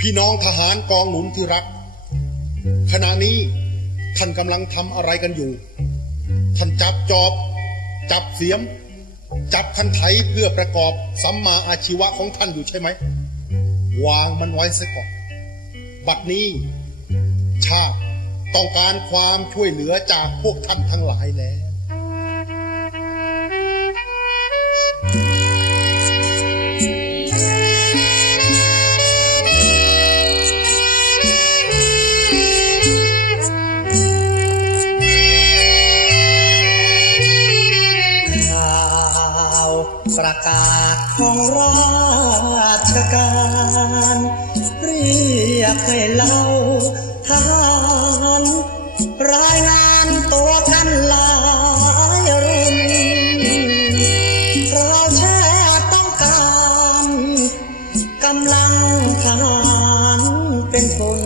พี่น้องทหารกองหนุนที่รัก ขณะนี้ท่านกำลังทำอะไรกันอยู่ ท่านจับจอบ จับเสียม จับคันไถเพื่อประกอบสัมมาอาชีวะของท่านอยู่ใช่ไหม วางมันไว้ซะก่อน บัดนี้ ชาติต้องการความช่วยเหลือจากพวกท่านทั้งหลายแล้ว ประกาศของราชการ เรียกให้เล่าทหารรายงานตัวกันลายรุ่นเราชาต้องการกำลังทหารเป็นทุน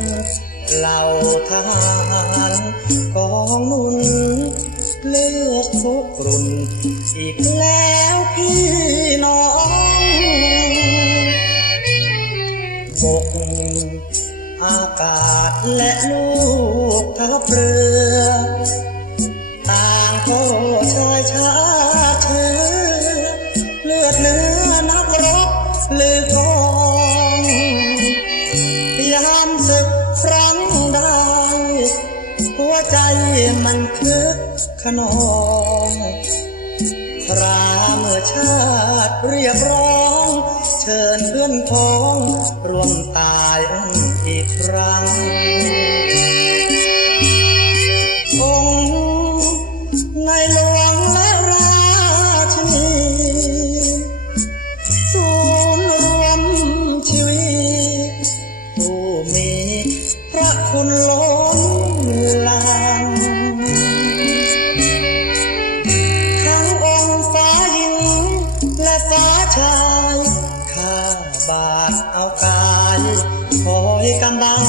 เหล่าทหารกองนุนเลือดทุกรุ่นอีกแล้ ละลูกทัพเรือ ต่างก็ชายชาเชื้อเลือดเนื้อนักรบหรือกองยามศึกครั้งใดหัวใจมันคึกขนองพราเมื่อชาติเรียกร้อง เชิญเพื่อนพ้องร่วมตาาชายข้าบาทเอากายคอยกำบัง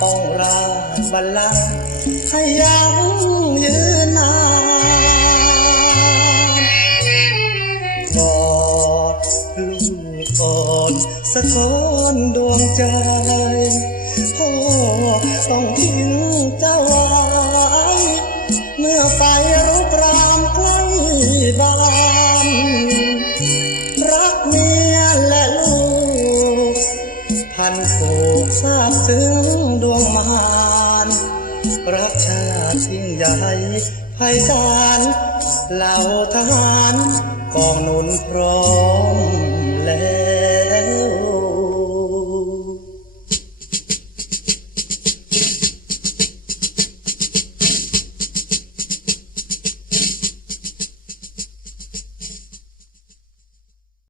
ป้องราบัลลังก์ให้ยังยืนนานกอดลูกอ่อนสะท้อนดวงใจพ่อต้องทิ้งเจ้าไว้เมื่อไฟรุกรามใกล้บ้าน พันผูกทราบซึ้งดวงมารรักชาติยิ่งใหญ่ไพศาลเหล่าทหารกองหนุนพร้อม